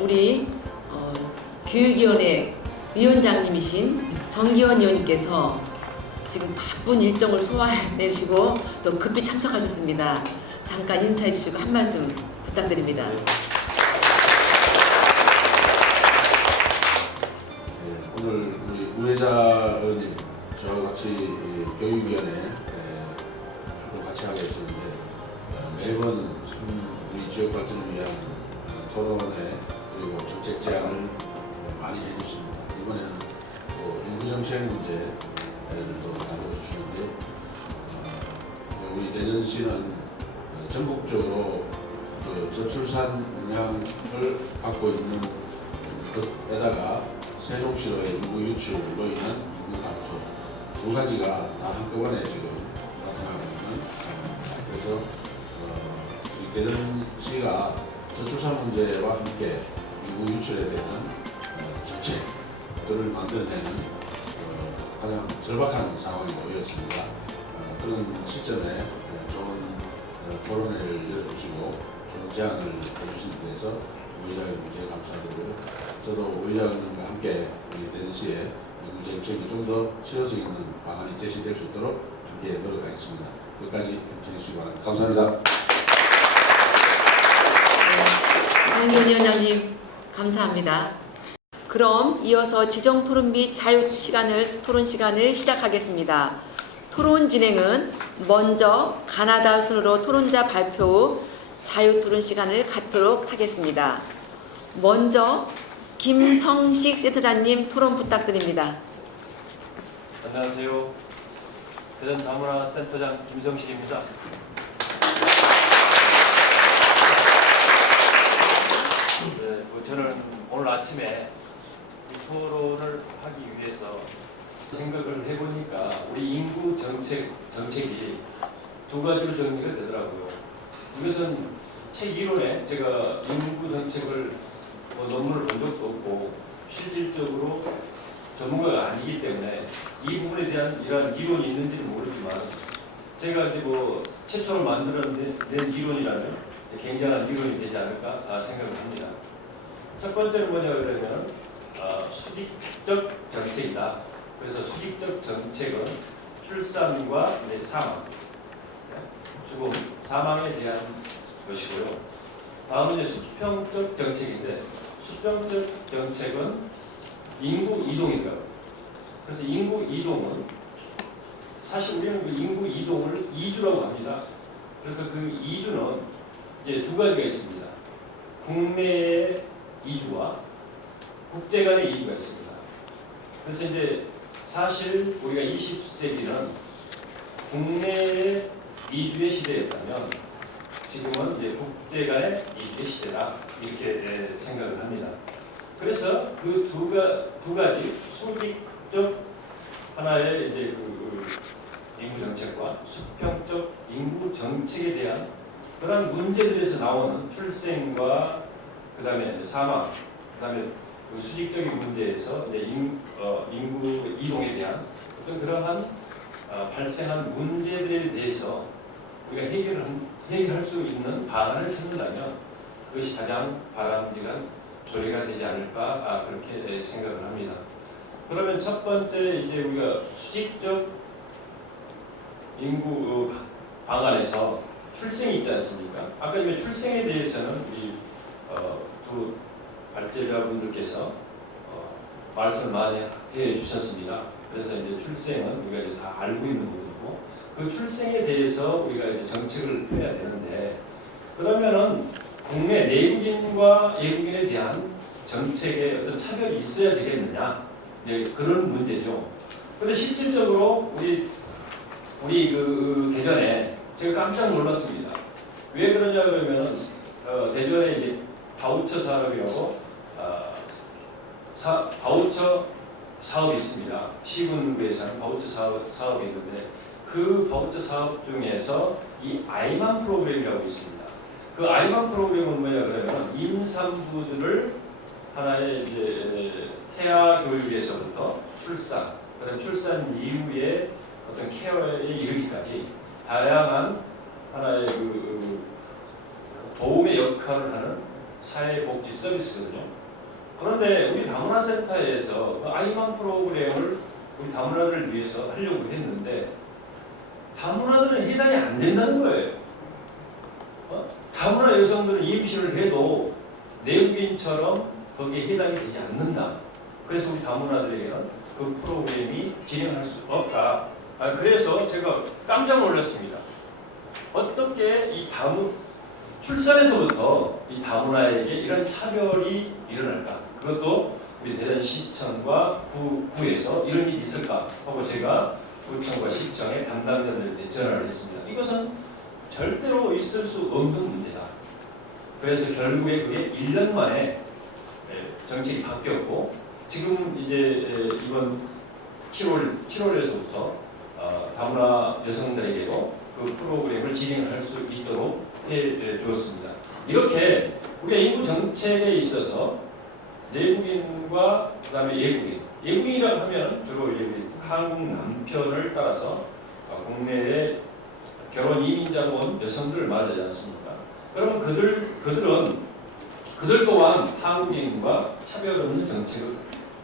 우리 교육위원회 위원장님이신 정기원 의원님께서 지금 바쁜 일정을 소화해내시고 또 급히 참석하셨습니다. 잠깐 인사해 주시고 한 말씀 부탁드립니다. 네, 오늘 우리 우회자 의원님 저같이 교육위원회 같이 하게 됐는데 매번 참 우리 지역 발전을 위한 토론회 그리고 정책 제안을 많이 해주십니다. 이번에는 또 인구정책 문제를 또 다뤄주시는데 우리 대전시는 전국적으로 그 저출산 영향을 받고 있는 것에다가 세종시로의 인구 유출로 인한 인구 감소 두 가지가 다 한꺼번에 지금 나타나고 있는 그래서 우리 대전시가 저출산 문제와 함께 인구 유출에 대한 정책들을 만들어내는 가장 절박한 상황이 놓였습니다. 그런 시점에 좋은 토론회를 열어주시고 좋은 제안을 해주신 데 대해서 우회자 의원님께 감사드리고 저도 우회자 의원님과 함께 우리 대전시의 인구 정책이 좀 더 실효성 있는 방안이 제시될 수 있도록 함께 노력하겠습니다. 끝까지 협조해 주시기 바랍니다. 감사합니다. 정기원 위원장님 감사합니다. 그럼 이어서 지정 토론 및 토론 시간을 시작하겠습니다. 토론 진행은 먼저 가나다 순으로 토론자 발표 후 자유 토론 시간을 갖도록 하겠습니다. 먼저 김성식 센터장님 토론 부탁드립니다. 안녕하세요. 대전 다문화 센터장 김성식입니다. 네, 저는 오늘 아침에 이 토론을 하기 위해서 생각을 해보니까 우리 인구 정책이 두 가지로 정리가 되더라고요. 이것은 책 이론에 제가 인구 정책을 논문을 본 적도 없고 실질적으로 전문가가 아니기 때문에 이 부분에 대한 이러한 이론이 있는지는 모르지만 제가 이제 최초로 만들어낸 이론이라면 굉장한 이론이 되지 않을까 생각을 합니다. 첫 번째는 뭐냐 그러면 수직적 정책이다. 그래서 수직적 정책은 출산과 사망, 죽음, 사망에 대한 것이고요. 다음은 수평적 정책인데 수평적 정책은 인구 이동입니다. 그래서 인구 이동은 사실 우리는 그 인구 이동을 이주라고 합니다. 그래서 그 이주는 이제 두 가지가 있습니다. 국내의 이주와 국제 간의 이주가 있습니다. 그래서 이제 사실 우리가 20세기는 국내의 이주의 시대였다면 지금은 이제 국제 간의 이주의 시대다 이렇게 생각을 합니다. 그래서 그 두 가지 수직적 하나의 이제 인구 정책과 수평적 인구 정책에 대한 그런 문제들에서 나오는 출생과 그다음에 사망, 그다음에 그 수직적인 문제에서 이제 인구 이동에 대한 어떤 그러한 발생한 문제들에 대해서 우리가 해결할 수 있는 방안을 찾는다면 그것이 가장 바람직한 조례가 되지 않을까 그렇게 생각을 합니다. 그러면 첫 번째 이제 우리가 수직적 인구 방안에서 출생이 있지 않습니까? 아까 이제 출생에 대해서는 두 발제자분들께서 말씀을 많이 해 주셨습니다. 그래서 이제 출생은 우리가 이제 다 알고 있는 부분이고 그 출생에 대해서 우리가 이제 정책을 해야 되는데 그러면은 국내 내국인과 외국인에 대한 정책에 어떤 차별이 있어야 되겠느냐? 네, 그런 문제죠. 그런데 실질적으로 우리 그 대전에 제가 깜짝 놀랐습니다. 왜 그러냐 그러면 대전에 이제 바우처 산업이라고 바우처 사업이 있습니다. 시군구에서 하는 바우처 사업이 있는데 그 바우처 사업 중에서 이 아이만 프로그램이라고 있습니다. 그 아이만 프로그램은 뭐냐 그러면 임산부들을 하나의 이제 태아 교육에서부터 출산, 그다음 출산 이후에 어떤 케어에 이르기까지 다양한 하나의 도움의 역할을 하는 사회복지 서비스거든요. 그런데 우리 다문화센터에서 그 아이만 프로그램을 우리 다문화들을 위해서 하려고 했는데 다문화들은 해당이 안 된다는 거예요. 다문화 여성들은 임신을 해도 내국인처럼 거기에 해당이 되지 않는다. 그래서 우리 다문화들에게는 그 프로그램이 진행할 수 없다. 그래서 제가 깜짝 놀랐습니다. 어떻게 이 출산에서부터 이 다문화에게 이런 차별이 일어날까? 그것도 우리 대전시청과 구에서 이런 일이 있을까? 하고 제가 구청과 시청의 담당자들에게 전화를 했습니다. 이것은 절대로 있을 수 없는 문제다. 그래서 결국에 그게 1년 만에 정책이 바뀌었고 지금 이제 이번 7월에서부터 다문화 여성들에게도 그 프로그램을 진행할 수 있도록 해 주었습니다. 이렇게 우리가 인구 정책에 있어서 내국인과 그다음에 예국인이라고 하면 주로 한국 남편을 따라서 국내에 결혼 이민자로 온 여성들을 말하지 않습니까? 그러면 그들 또한 한국인과 차별 없는 정책을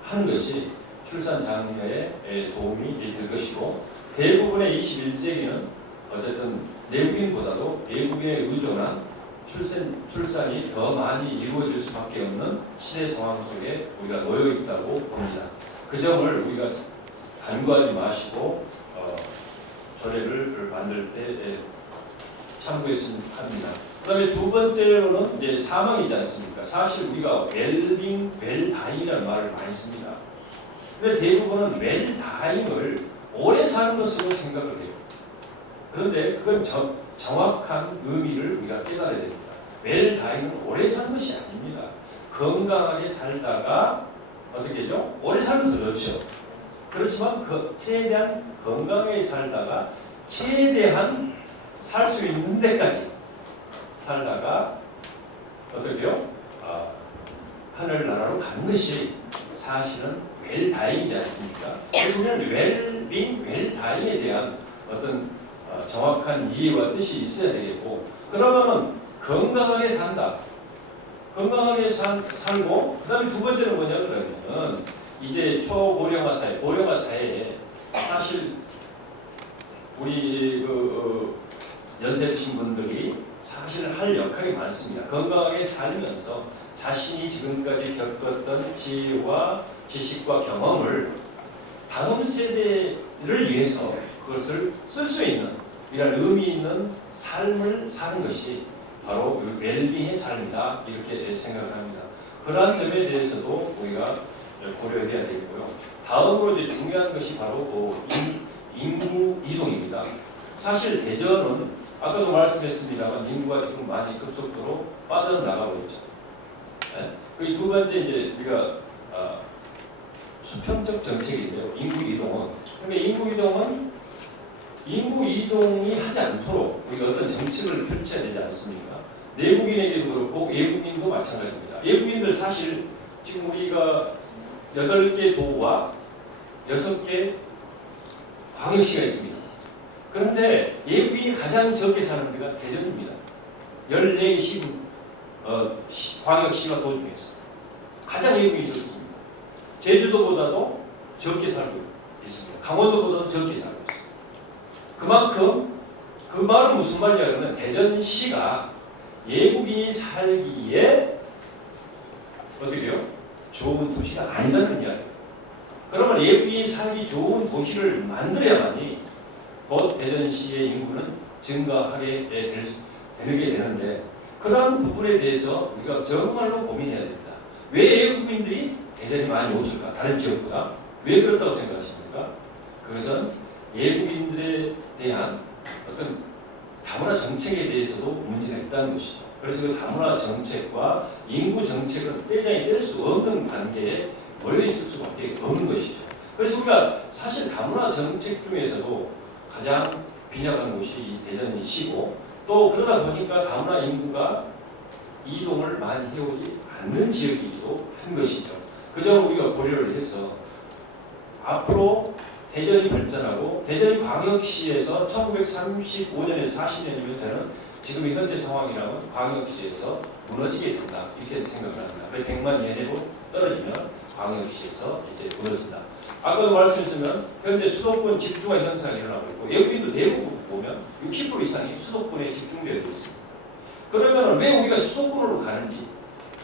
하는 것이 출산 장려에 도움이 될 것이고 대부분의 21세기는 어쨌든 내국인보다도 외국인에 의존한 출산이 더 많이 이루어질 수밖에 없는 시대 상황 속에 우리가 놓여 있다고 봅니다. 그 점을 우리가 간과하지 마시고 조례를 만들 때 참고했으면 합니다. 그다음에 두 번째로는 이제 사망이지 않습니까? 사실 우리가 웰빙, 웰다잉이라는 말을 많이 씁니다. 근데 대부분은 웰다잉을 오래 사는 것으로 생각을 해요. 그런데 그건 정확한 의미를 우리가 깨달아야 됩니다. 웰다잉은 오래 사는 것이 아닙니다. 건강하게 살다가 어떻게 되죠? 오래 살면 더 좋죠. 그렇지만 최대한 건강하게 살다가 최대한 살 수 있는 데까지 살다가 어떻게요? 하늘나라로 가는 것이 사실은 웰다잉이지 않습니까? 그러면 웰빙, 웰다잉에 대한 어떤 정확한 이해와 뜻이 있어야 되겠고 그러면은 건강하게 산다. 건강하게 살고 그 다음에 두 번째는 뭐냐 그러면 이제 초고령화 사회, 고령화 사회에 사실 우리 연세 드신 분들이 사실 할 역할이 많습니다. 건강하게 살면서 자신이 지금까지 겪었던 지혜와 지식과 경험을 다음 세대를 위해서 그것을 쓸 수 있는 이런 의미 있는 삶을 사는 것이 바로 웰빙의 삶이다 이렇게 생각합니다. 그러한 점에 대해서도 우리가 고려해야 되고요. 다음으로 이제 중요한 것이 바로 인구 이동입니다. 사실 대전은 아까도 말씀했습니다만 인구가 지금 많이 급속도로 빠져나가고 있죠. 그 두 번째 이제 우리가 수평적 정책인데요. 인구 이동은. 근데 인구 이동이 하지 않도록 우리가 어떤 정책을 펼쳐야 되지 않습니까? 내국인에게도 그렇고 외국인도 마찬가지입니다. 외국인들 사실 지금 우리가 8개 도와 6개 광역시가 있습니다. 그런데 외국인이 가장 적게 사는 데가 대전입니다. 14개 시군 광역시가 도 중에서 가장 외국인이 적습니다. 제주도보다도 적게 살고 있습니다. 강원도보다도 적게 살고 있습니다. 그만큼 그 말은 무슨 말이냐 그러면 대전시가 외국인이 살기에 어떻게 해요? 좋은 도시가 아니라는 이야기예요. 그러면 외국인이 살기 좋은 도시를 만들어야만이 곧 대전시의 인구는 증가하게 되게 되는데 그러한 부분에 대해서 우리가 정말로 고민해야 됩니다. 왜 외국인들이 대전이 많이 오실까? 다른 지역보다. 왜 그렇다고 생각하십니까? 그것은 외국인들에 대한 어떤 다문화 정책에 대해서도 문제가 있다는 것이죠. 그래서 그 다문화 정책과 인구 정책은 떼장이 뗄 수 없는 관계에 몰려 있을 수밖에 없는 것이죠. 그래서 우리가 사실 다문화 정책 중에서도 가장 빈약한 곳이 이 대전시고 또 그러다 보니까 다문화 인구가 이동을 많이 해오지 않는 지역이기도 한 것이죠. 그 점을 우리가 고려를 해서 앞으로 대전이 발전하고 대전이 광역시에서 1935년에서 40년이면 되는 지금의 현재 상황이라면 광역시에서 무너지게 된다 이렇게 생각을 합니다. 100만 연회로 떨어지면 광역시에서 이제 무너진다. 아까도 말씀드렸지만 현재 수도권 집중화 현상이 일어나고 있고 여기도 대부분 보면 60% 이상이 수도권에 집중되어 있습니다. 그러면 왜 우리가 수도권으로 가는지,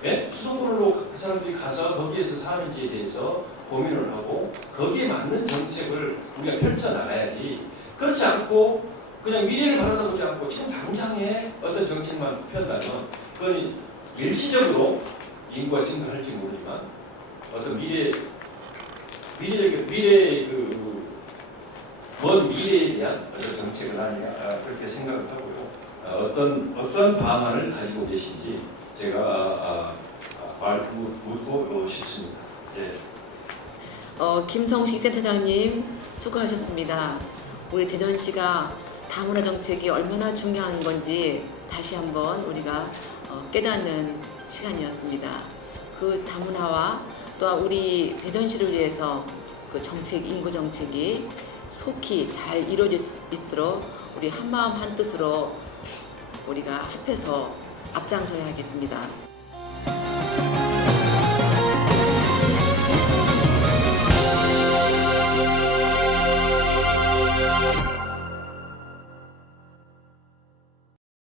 왜 수도권으로 그 사람들이 가서 거기에서 사는지에 대해서 고민을 하고 거기에 맞는 정책을 우리가 펼쳐나가야지, 그렇지 않고 그냥 미래를 바라보지 않고 지금 당장에 어떤 정책만 펴다면 그건 일시적으로 인구가 증가할지 모르지만 어떤 먼 미래에 대한 어떤 정책을 아니냐 그렇게 생각을 하고요. 어떤 방안을 가지고 계신지 제가 묻고 싶습니다. 예. 김성식 센터장님 수고하셨습니다. 우리 대전시가 다문화 정책이 얼마나 중요한 건지 다시 한번 우리가 깨닫는 시간이었습니다. 그 다문화와 또한 우리 대전시를 위해서 그 정책, 인구 정책이 속히 잘 이루어질 수 있도록 우리 한마음 한뜻으로 우리가 합해서 앞장서야 하겠습니다.